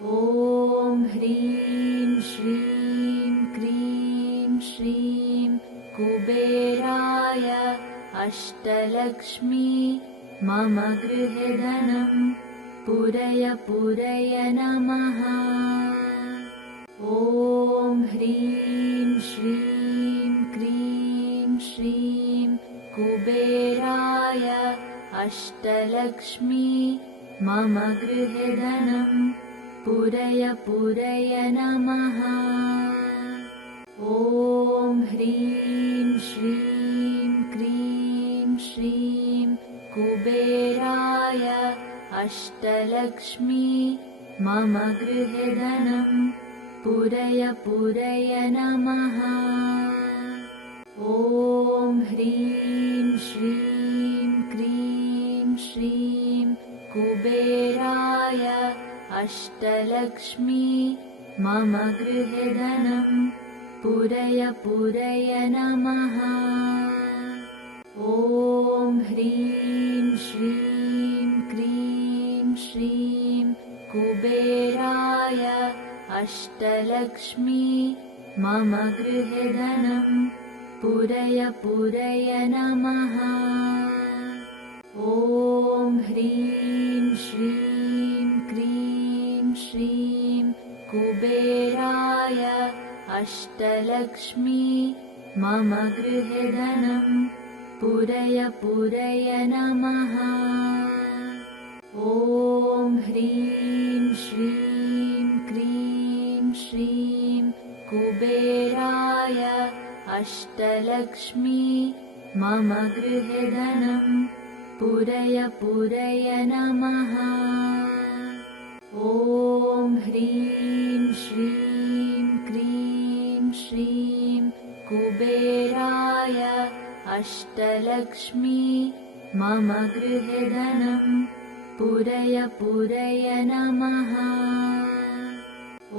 ॐ ह्रीं श्रीं क्रीं श्रीं कुबेराय अष्टलक्ष्मी मम गृहे धनं पूरय पूरय नमः। ॐ ह्रीं श्रीं क्रीं श्रीं कुबेराय अष्टलक्ष्मी मम गृहे धनं पूरय पूरय नमः। ॐ ह्रीं श्रीं क्रीं श्रीं कुबेराय अष्टलक्ष्मी मम गृहे धनं पूरय पूरय नमः। ॐ ह्रीं श्रीं क्रीं श्रीं कुबेराय अष्टलक्ष्मी मम गृहे धनं पूरय पूरय नमः। ॐ ह्रीं श्रीं क्रीं श्रीं कुबेराय अष्टलक्ष्मी मम गृहे धनं पूरय पूरय नमः। ॐ ह्रीं श्रीं क्रीं श्रीं कुबेराय अष्टलक्ष्मी मम गृहे धनं पूरय पूरय नमः। ॐ ह्रीं श्रीं क्रीं श्रीं कुबेराय अष्टलक्ष्मी मम गृहे धनं पूरय पूरय नमः। ॐ ह्रीं श्रीं क्रीं श्रीं कुबेराय अष्टलक्ष्मी मम गृहे धनं पूरय पूरय नमः।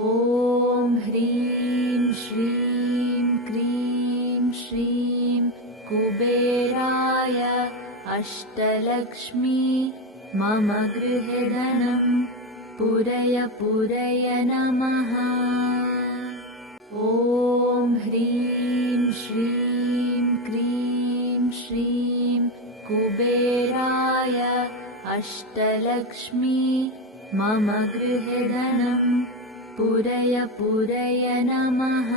ॐ ह्रीं श्रीं क्रीं श्रीं कुबेराय अष्टलक्ष्मी मम गृहे धनं पूरय पूरय नमः। ॐ ह्रीं श्रीं क्रीं श्रीं कुबेराय अष्टलक्ष्मी मम गृहे धनं पूरय पूरय नमः।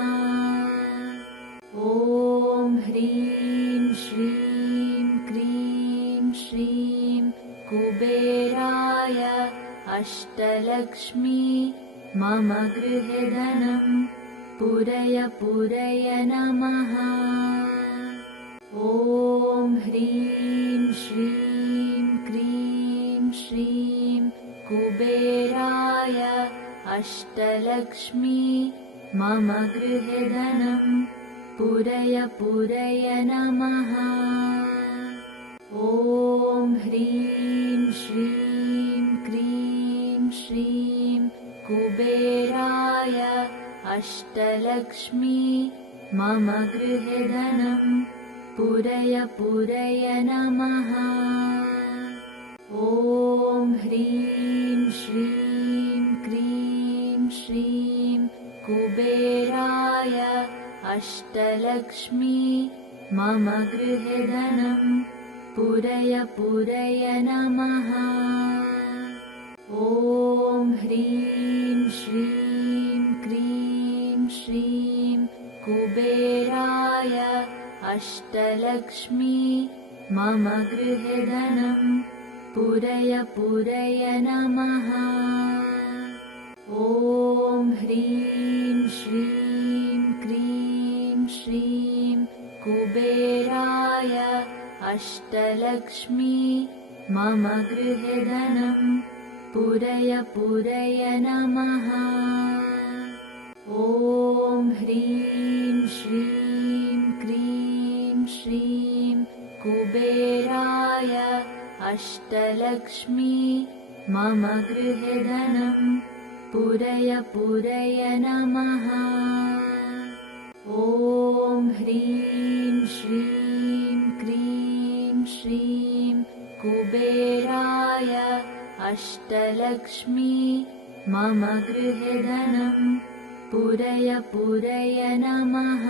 ॐ ह्रीं श्रीं क्रीं श्रीं कुबेराय अष्टलक्ष्मी मम गृहे धनं पूरय पूरय नमः। ॐ ह्रीं श्रीं क्रीं श्रीं कुबेराय अष्टलक्ष्मी मम गृहे धनं पूरय पूरय नमः। ॐ ह्रीं श्रीं क्रीं श्रीं कुबेराय अष्टलक्ष्मी मम गृहे धनं पूरय पूरय नमः। ॐ ह्रीं श्रीं क्रीं श्रीं कुबेराय अष्टलक्ष्मी मम गृहे धनं पूरय पूरय नमः। ॐ ह्रीं श्रीं क्रीं श्रीं कुबेराय अष्टलक्ष्मी मम गृहे धनं पूरय पूरय नमः। ॐ ह्रीं श्रीं क्रीं श्रीं कुबेराय अष्टलक्ष्मी मम गृहे धनं पूरय पूरय नमः। ॐ ह्रीं श्रीं क्रीं श्रीं कुबेराय अष्टलक्ष्मी मम गृहे धनं पूरय पूरय नमः। ॐ ह्रीं श्रीं क्रीं श्रीं कुबेराय अष्टलक्ष्मी मम गृहे धनं पूरय पूरय नमः।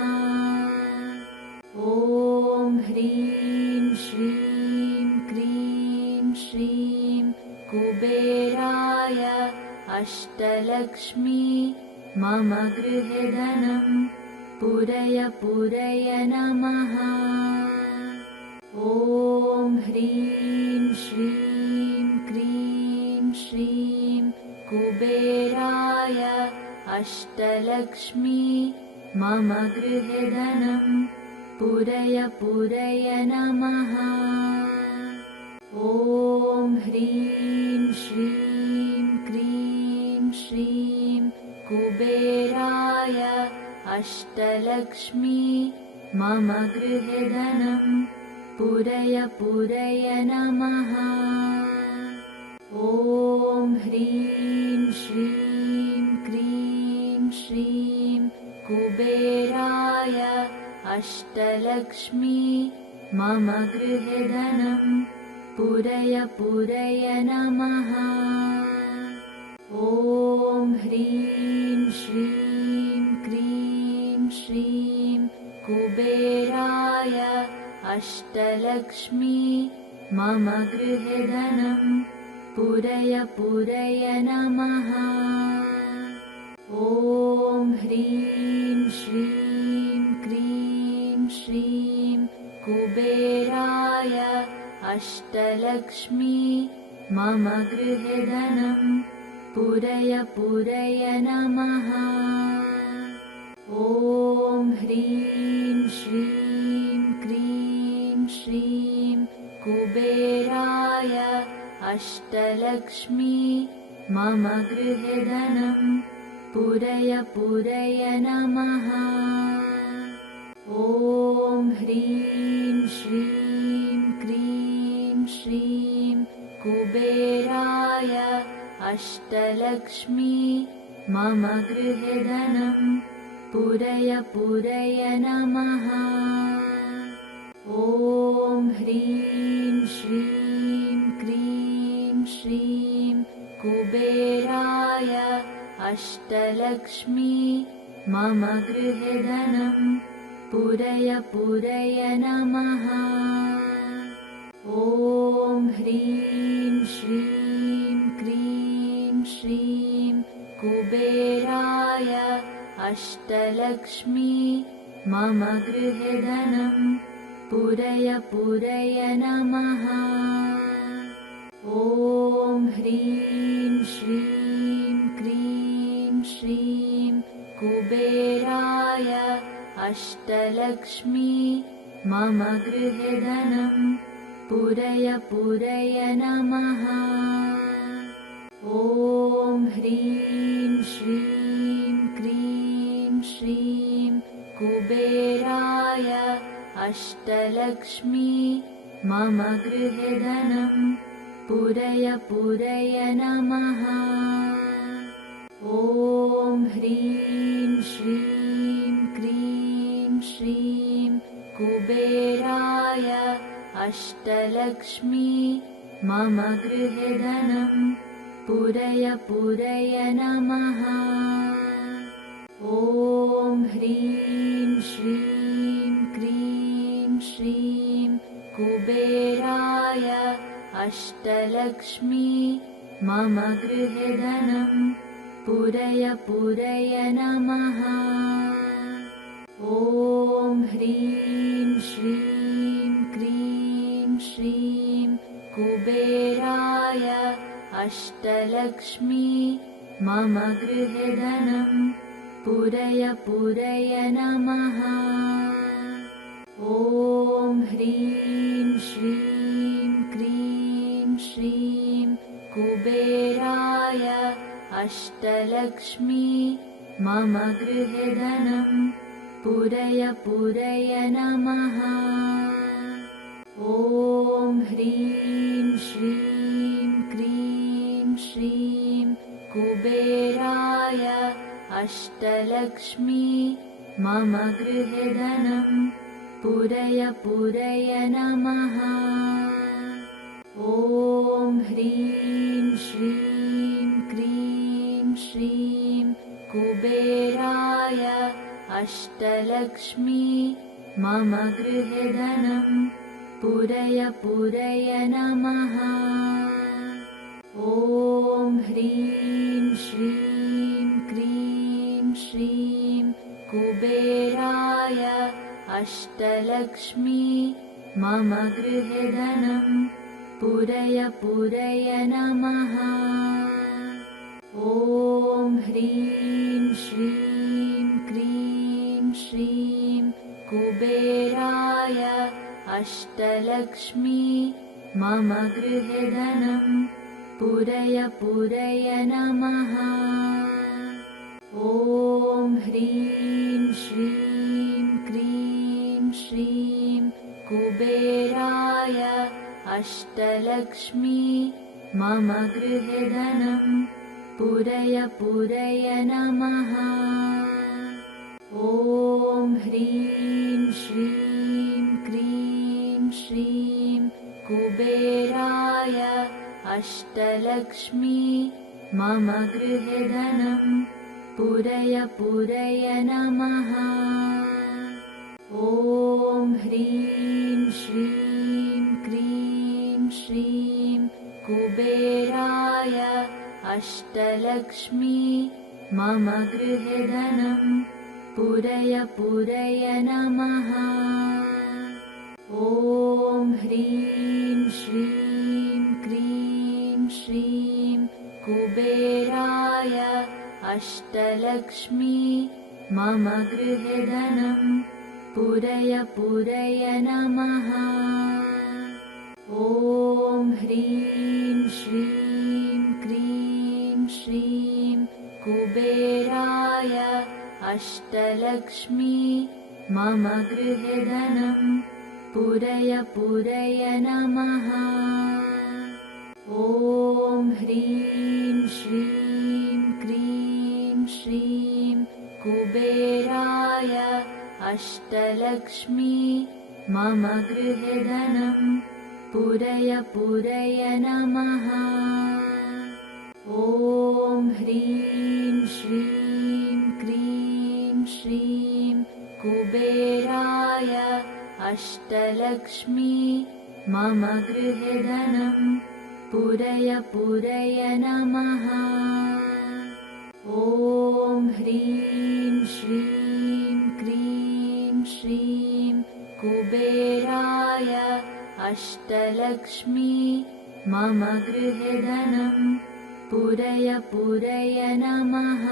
ॐ ह्रीं श्रीं क्रीं श्रीं कुबेराय अष्टलक्ष्मी मम गृहे धनं पूरय पूरय नमः। ॐ ह्रीं श्रीं क्रीं श्रीं कुबेराय अष्टलक्ष्मी मम गृहे धनं पूरय पूरय नमः। ॐ ह्रीं श्रीं क्रीं श्रीं कुबेराय अष्टलक्ष्मी मम गृहे धनं पूरय पूरय नमः। ॐ ह्रीं श्रीं क्रीं श्रीं कुबेराय अष्टलक्ष्मी मम गृहे धनं पूरय पूरय नमः। ॐ ह्रीं श्रीं क्रीं श्रीं कुबेराय अष्टलक्ष्मी मम गृहे धनं पूरय पूरय नमः। ॐ ह्रीं श्रीं क्रीं श्रीं कुबेराय अष्टलक्ष्मी मम गृहे धनं पूरय पूरय नमः। ॐ ह्रीं श्रीं क्रीं श्रीं कुबेराय अष्टलक्ष्मी मम गृहे धनं पूरय पूरय नमः। ॐ ह्रीं श्रीं क्रीं श्रीं कुबेराय अष्टलक्ष्मी मम गृहे धनं पूरय पूरय नमः। ॐ ह्रीं श्रीं क्रीं श्रीं कुबेराय अष्टलक्ष्मी मम गृहे धनं पूरय पूरय नमः। ॐ ह्रीं श्रीं क्रीं श्रीं कुबेराय अष्टलक्ष्मी मम गृहे धनं पूरय पूरय नमः। ॐ ह्रीं श्रीं क्रीं श्रीं कुबेराय अष्टलक्ष्मी मम गृहे धनं पूरय पूरय नमः। ॐ ह्रीं श्रीं क्रीं श्रीं कुबेराय अष्टलक्ष्मी मम गृहे धनं पूरय पूरय नमः। ॐ ह्रीं श्रीं क्रीं श्रीं कुबेराय अष्टलक्ष्मी मम गृहे धनं पूरय पूरय नमः। ॐ ह्रीं श्रीं क्रीं श्रीं कुबेराय अष्टलक्ष्मी मम गृहे धनं पूरय पूरय नमः। ॐ ह्रीं श्रीं क्रीं श्रीं कुबेराय अष्टलक्ष्मी मम गृहे धनं पूरय पूरय नमः। ॐ ह्रीं श्रीं क्रीं श्रीं कुबेराय अष्टलक्ष्मी मम गृहे धनं पूरय पूरय नमः। ॐ ह्रीं श्रीं क्रीं श्रीं कुबेराय अष्टलक्ष्मी मम गृहे धनं पूरय पूरय नमः। ॐ ह्रीं श्रीं क्रीं श्रीं कुबेराय अष्टलक्ष्मी मम गृहे धनं पूरय पूरय नमः। ॐ ह्रीं श्रीं क्रीं श्रीं कुबेराय अष्टलक्ष्मी मम गृहे धनं पूरय पूरय नमः। ॐ ह्रीं श्रीं क्रीं श्रीं कुबेराय अष्टलक्ष्मी मम गृहे धनं पूरय पूरय नमः। ॐ ह्रीं श्रीं क्रीं श्रीं कुबेराय अष्टलक्ष्मी मम गृहे धनं पूरय पूरय नमः। ॐ ह्रीं श्रीं क्रीं श्रीं कुबेराय अष्टलक्ष्मी मम गृहे धनं पूरय पूरय नमः। ॐ ह्रीं श्रीं क्रीं श्रीं कुबेराय अष्टलक्ष्मी मम गृहे धनं पूरय पूरय नमः। ॐ ह्रीं श्रीं क्रीं श्रीं कुबेराय अष्टलक्ष्मी मम गृहे धनं पूरय पूरय नमः। ॐ ह्रीं श्रीं क्रीं श्रीं कुबेराय अष्टलक्ष्मी मम गृहे धनं पूरय पूरय नमः। ॐ ह्रीं श्रीं क्रीं श्रीं कुबेराय अष्टलक्ष्मी मम गृहे धनं पूरय पूरय नमः। ॐ ह्रीं श्रीं क्रीं श्रीं कुबेराय अष्टलक्ष्मी मम गृहे धनं पूरय पूरय नमः। ॐ ह्रीं श्रीं क्रीं श्रीं कुबेराय अष्टलक्ष्मी मम गृहे धनं पूरय पूरय नमः।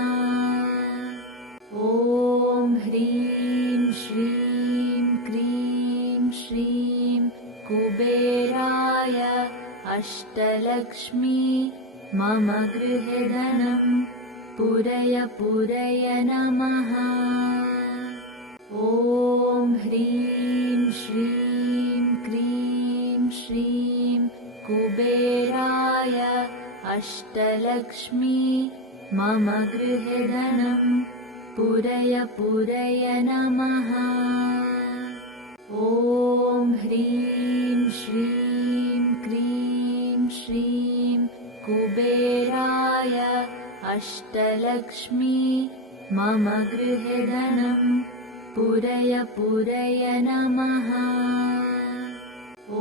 ॐ ह्रीं श्रीं क्रीं श्रीं कुबेराय अष्टलक्ष्मी मम गृहे धनं पूरय पूरय नमः। ॐ ह्रीं श्रीं क्रीं श्रीं कुबेराय अष्टलक्ष्मी मम गृहे धनं पूरय पूरय नमः। ॐ ह्रीं श्रीं क्रीं श्रीं कुबेराय अष्टलक्ष्मी मम गृहे धनं पूरय पूरय नमः।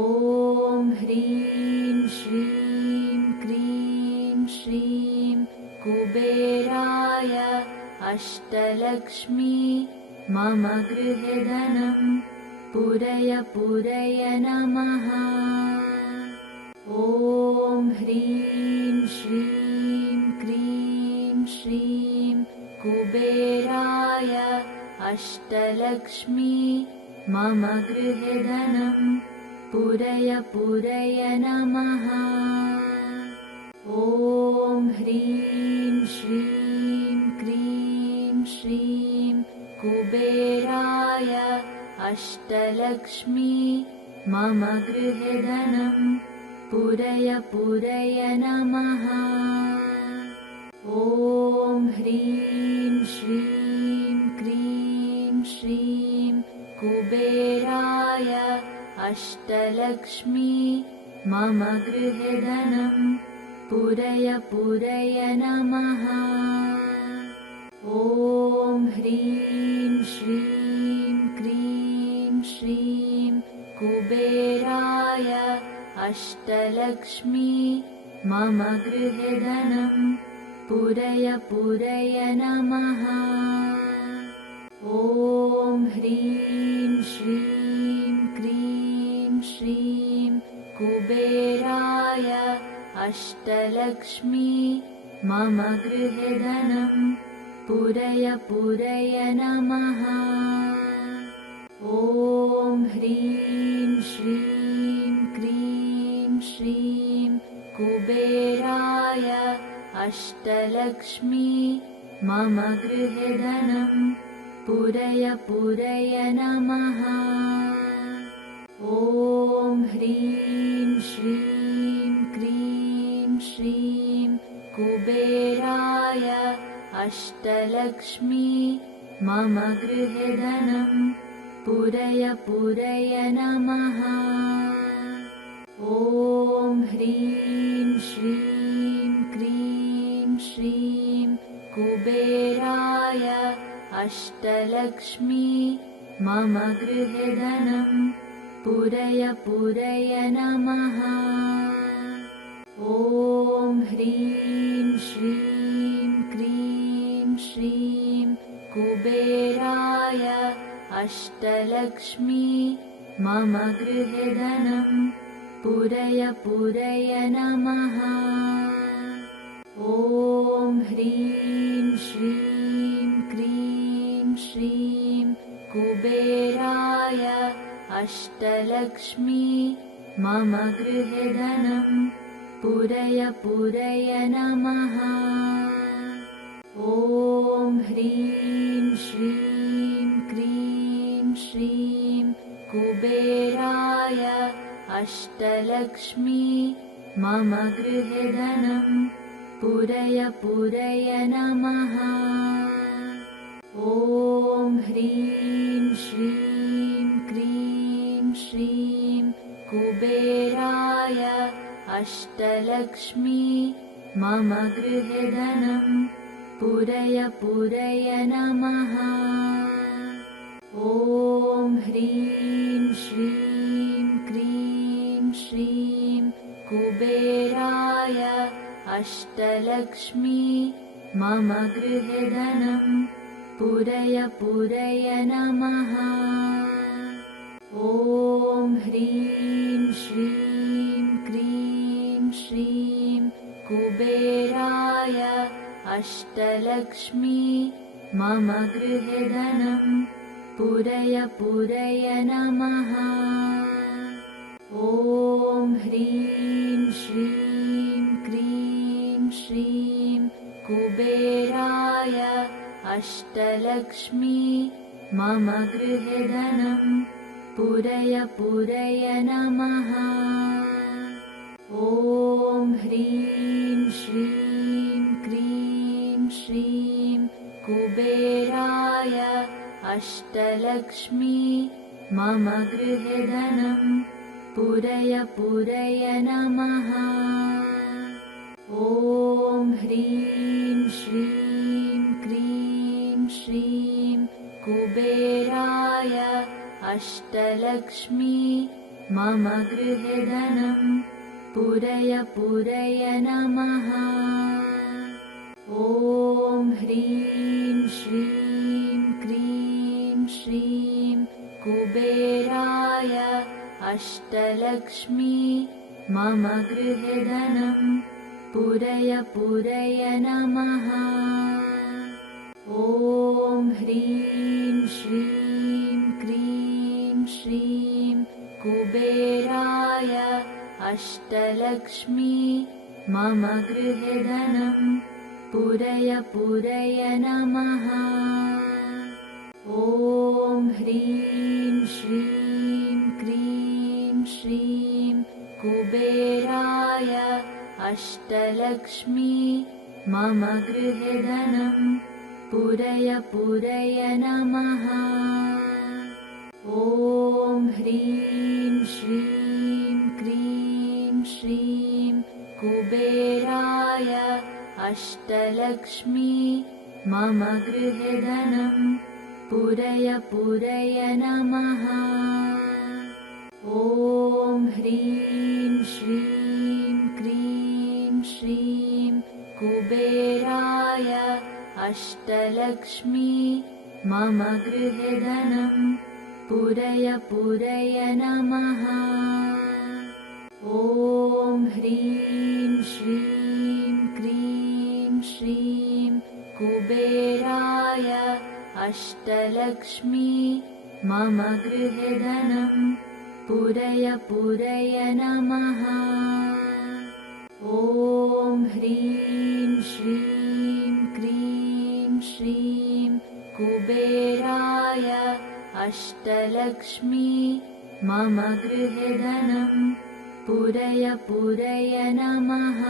ॐ ह्रीं श्रीं क्रीं श्रीं कुबेराय अष्टलक्ष्मी मम गृहे धनं पूरय पूरय नमः। ॐ ह्रीं श्रीं क्रीं श्रीं कुबेराय अष्टलक्ष्मी मम गृहे धनं पूरय पूरय नमः। ॐ ह्रीं श्रीं क्रीं श्रीं कुबेराय अष्टलक्ष्मी मम गृहे धनं पूरय पूरय नमः। ॐ ह्रीं श्रीं क्रीं श्रीं कुबेराय अष्टलक्ष्मी मम गृहे धनं पूरय पूरय नमः। अष्टलक्ष्मी मम गृहे धनं पूरय पूरय नमः। ॐ ह्रीं श्रीं क्रीं श्रीं कुबेराय अष्टलक्ष्मी मम गृहे धनं पूरय पूरय नमः। ॐ ह्रीं श्रीं क्रीं श्रीं कुबेराय अष्टलक्ष्मी मम गृहे धनं पूरय पूरय नमः। ॐ ह्रीं श्रीं क्रीं श्रीं कुबेराय अष्टलक्ष्मी मम गृहे धनं पूरय पूरय नमः। ॐ ह्रीं श्रीं क्रीं श्रीं कुबेराय अष्टलक्ष्मी मम गृहे धनं पूरय पूरय नमः। ॐ ह्रीं श्रीं क्रीं श्रीं कुबेराय अष्टलक्ष्मी मम गृहे धनं पूरय पूरय नमः। ॐ ह्रीं श्रीं क्रीं श्रीं कुबेराय अष्टलक्ष्मी मम गृहे धनं पूरय पूरय नमः। ॐ ह्रीं श्रीं क्रीं श्रीं कुबेराय अष्टलक्ष्मी मम गृहे धनं पूरय पूरय नमः। ॐ ह्रीं श्रीं क्रीं श्रीं कुबेराय अष्टलक्ष्मी मम गृहे धनं पूरय पूरय नमः। ॐ ह्रीं श्रीं क्रीं श्रीं कुबेराय अष्टलक्ष्मी मम गृहे धनं पूरय पूरय नमः। ॐ ह्रीं श्रीं क्रीं श्रीं कुबेराय अष्टलक्ष्मी मम गृहे धनं पूरय पूरय नमः। ॐ ह्रीं श्रीं क्रीं श्रीं कुबेराय अष्टलक्ष्मी मम गृहे धनं पूरय पूरय नमः। ॐ ह्रीं श्रीं क्रीं श्रीं कुबेराय अष्टलक्ष्मी मम गृहे धनं पूरय पूरय नमः। ॐ ह्रीं श्रीं क्रीं श्रीं कुबेराय अष्टलक्ष्मी मम गृहे धनं पूरय पूरय नमः। ॐ ह्रीं श्रीं क्रीं श्रीं कुबेराय अष्टलक्ष्मी मम गृहे धनं पूरय पूरय नमः। ॐ ह्रीं श्रीं क्रीं श्रीं कुबेराय अष्टलक्ष्मी मम गृहे धनं पूरय पूरय नमः। ॐ ह्रीं श्रीं क्रीं श्रीं कुबेराय अष्टलक्ष्मी मम गृहे धनं पूरय पूरय नमः। ॐ ह्रीं श्रीं क्रीं श्रीं कुबेराय अष्टलक्ष्मी मम गृहे धनं पूरय पूरय नमः। ॐ ह्रीं श्रीं क्रीं श्रीं कुबेराय अष्टलक्ष्मी मम गृहे धनं पूरय पूरय नमः। ॐ ह्रीं श्रीं क्रीं श्रीं कुबेराय अष्टलक्ष्मी मम गृहे धनं पूरय पूरय नमः। ॐ ह्रीं श्रीं क्रीं श्रीं कुबेराय अष्टलक्ष्मी मम गृहे धनं पूरय पूरय नमः।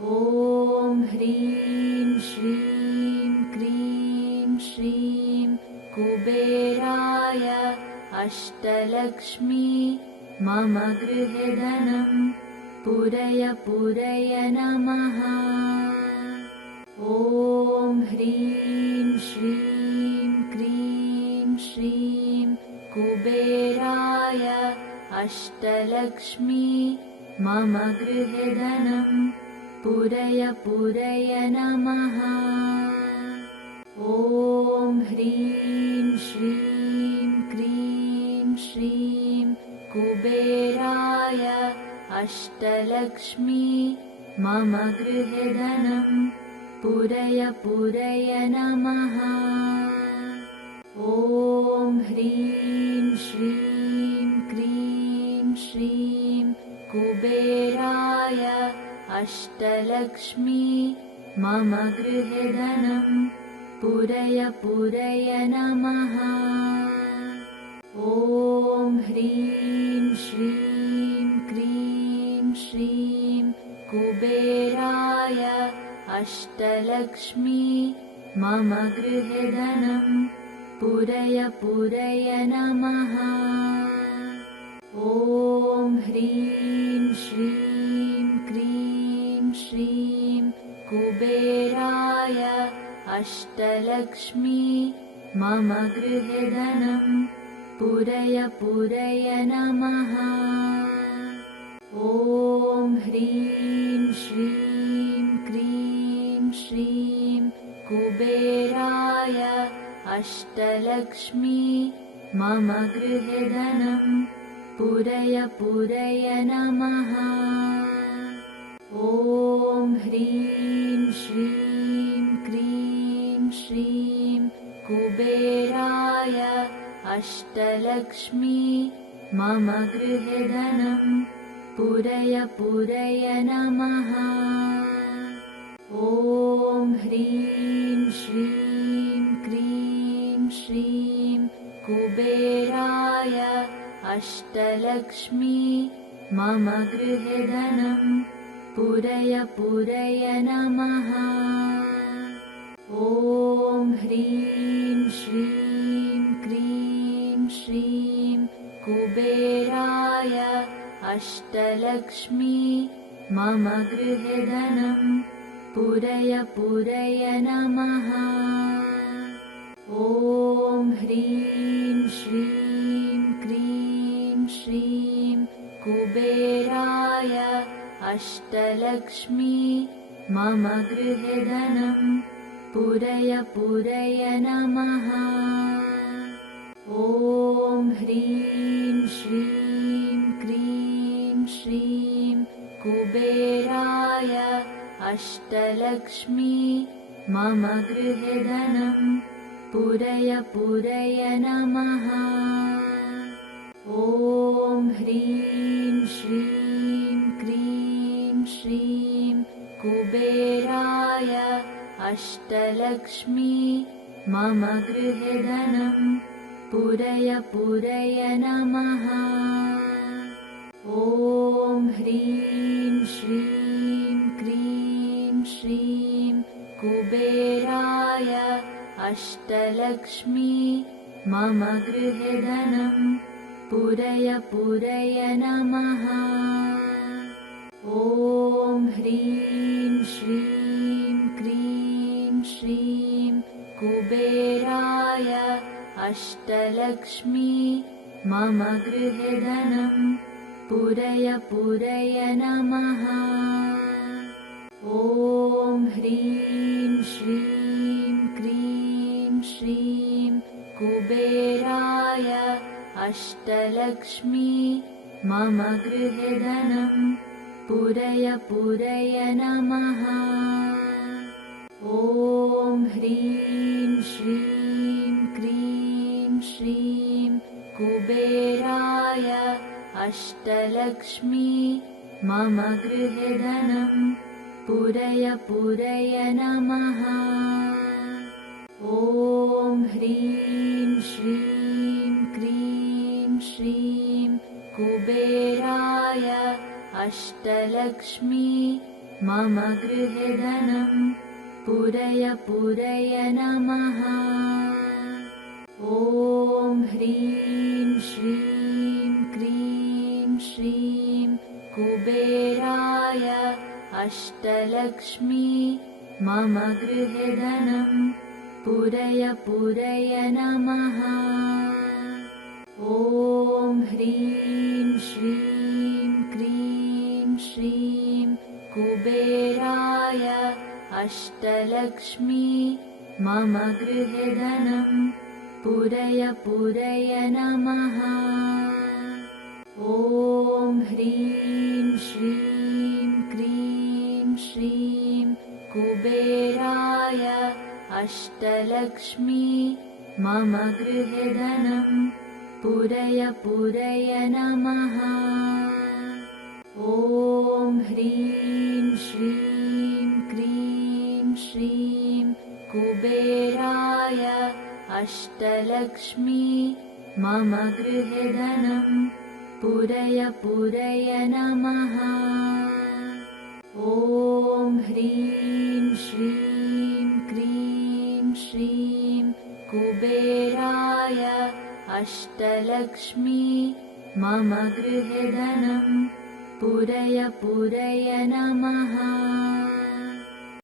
ॐ ह्रीं श्रीं क्रीं श्रीं कुबेराय अष्टलक्ष्मी मम गृहे धनं पूरय पूरय नमः। ॐ ह्रीं श्रीं क्रीं श्रीं कुबेराय अष्टलक्ष्मी मम गृहे धनं पूरय पूरय नमः। ॐ ह्रीं श्रीं क्रीं श्रीं कुबेराय अष्टलक्ष्मी मम गृहे धनं पूरय पूरय नमः। ॐ ह्रीं श्रीं क्रीं श्रीं कुबेराय अष्टलक्ष्मी मम गृहे धनं पूरय पूरय नमः। ॐ ह्रीं श्रीं क्रीं श्रीं कुबेराय अष्टलक्ष्मी मम गृहे धनं पूरय पूरय नमः। ॐ ह्रीं श्रीं क्रीं श्रीं कुबेराय अष्टलक्ष्मी मम गृहे धनं पूरय पूरय नमः। ॐ ह्रीं श्रीं क्रीं श्रीं कुबेराय अष्टलक्ष्मी मम गृहे धनं पूरय पूरय नमः। ॐ ह्रीं श्रीं क्रीं श्रीं कुबेराय अष्टलक्ष्मी मम गृहे धनं पूरय पूरय नमः। ॐ ह्रीं श्रीं क्रीं श्रीं कुबेराय अष्टलक्ष्मी मम गृहे धनं पूरय पूरय नमः। ॐ ह्रीं श्रीं क्रीं श्रीं कुबेराय अष्टलक्ष्मी मम गृहे धनं पूरय पूरय नमः। ॐ ह्रीं श्रीं क्रीं श्रीं कुबेराय अष्टलक्ष्मी मम गृहे धनं पूरय पूरय नमः। ॐ ह्रीं श्रीं क्रीं श्रीं कुबेराय अष्टलक्ष्मी मम गृहे धनं पूरय पूरय नमः। ॐ ह्रीं श्रीं क्रीं श्रीं कुबेराय अष्टलक्ष्मी मम गृहे धनं पूरय पूरय नमः। ॐ ह्रीं श्रीं क्रीं श्रीं कुबेराय अष्टलक्ष्मी मम गृहे धनं पूरय पूरय नमः। ॐ ह्रीं श्रीं क्रीं श्रीं कुबेराय अष्टलक्ष्मी मम गृहे धनं पूरय पूरय नमः। ॐ ह्रीं श्रीं क्रीं श्रीं कुबेराय अष्टलक्ष्मी मम गृहे धनं पूरय पूरय नमः। ॐ ह्रीं श्रीं क्रीं श्रीं कुबेराय अष्टलक्ष्मी मम गृहे धनं पूरय पूरय नमः। ॐ ह्रीं श्रीं क्रीं श्रीं कुबेराय अष्टलक्ष्मी मम गृहे धनं पूरय पूरय नमः। ॐ ह्रीं श्रीं क्रीं श्रीं कुबेराय अष्टलक्ष्मी मम गृहे धनं पूरय पूरय नमः। ॐ ह्रीं श्रीं क्रीं श्रीं कुबेराय अष्टलक्ष्मी मम गृहे धनं पूरय पूरय नमः। ॐ ह्रीं श्रीं क्रीं श्रीं कुबेराय अष्टलक्ष्मी मम गृहे धनं पूरय पूरय नमः। ॐ ह्रीं श्रीं क्रीं श्रीं कुबेराय अष्टलक्ष्मी मम गृहे धनं पूरय पूरय नमः। ॐ ह्रीं श्रीं क्रीं श्रीं कुबेराय अष्टलक्ष्मी मम गृहे धनं पूरय पूरय नमः।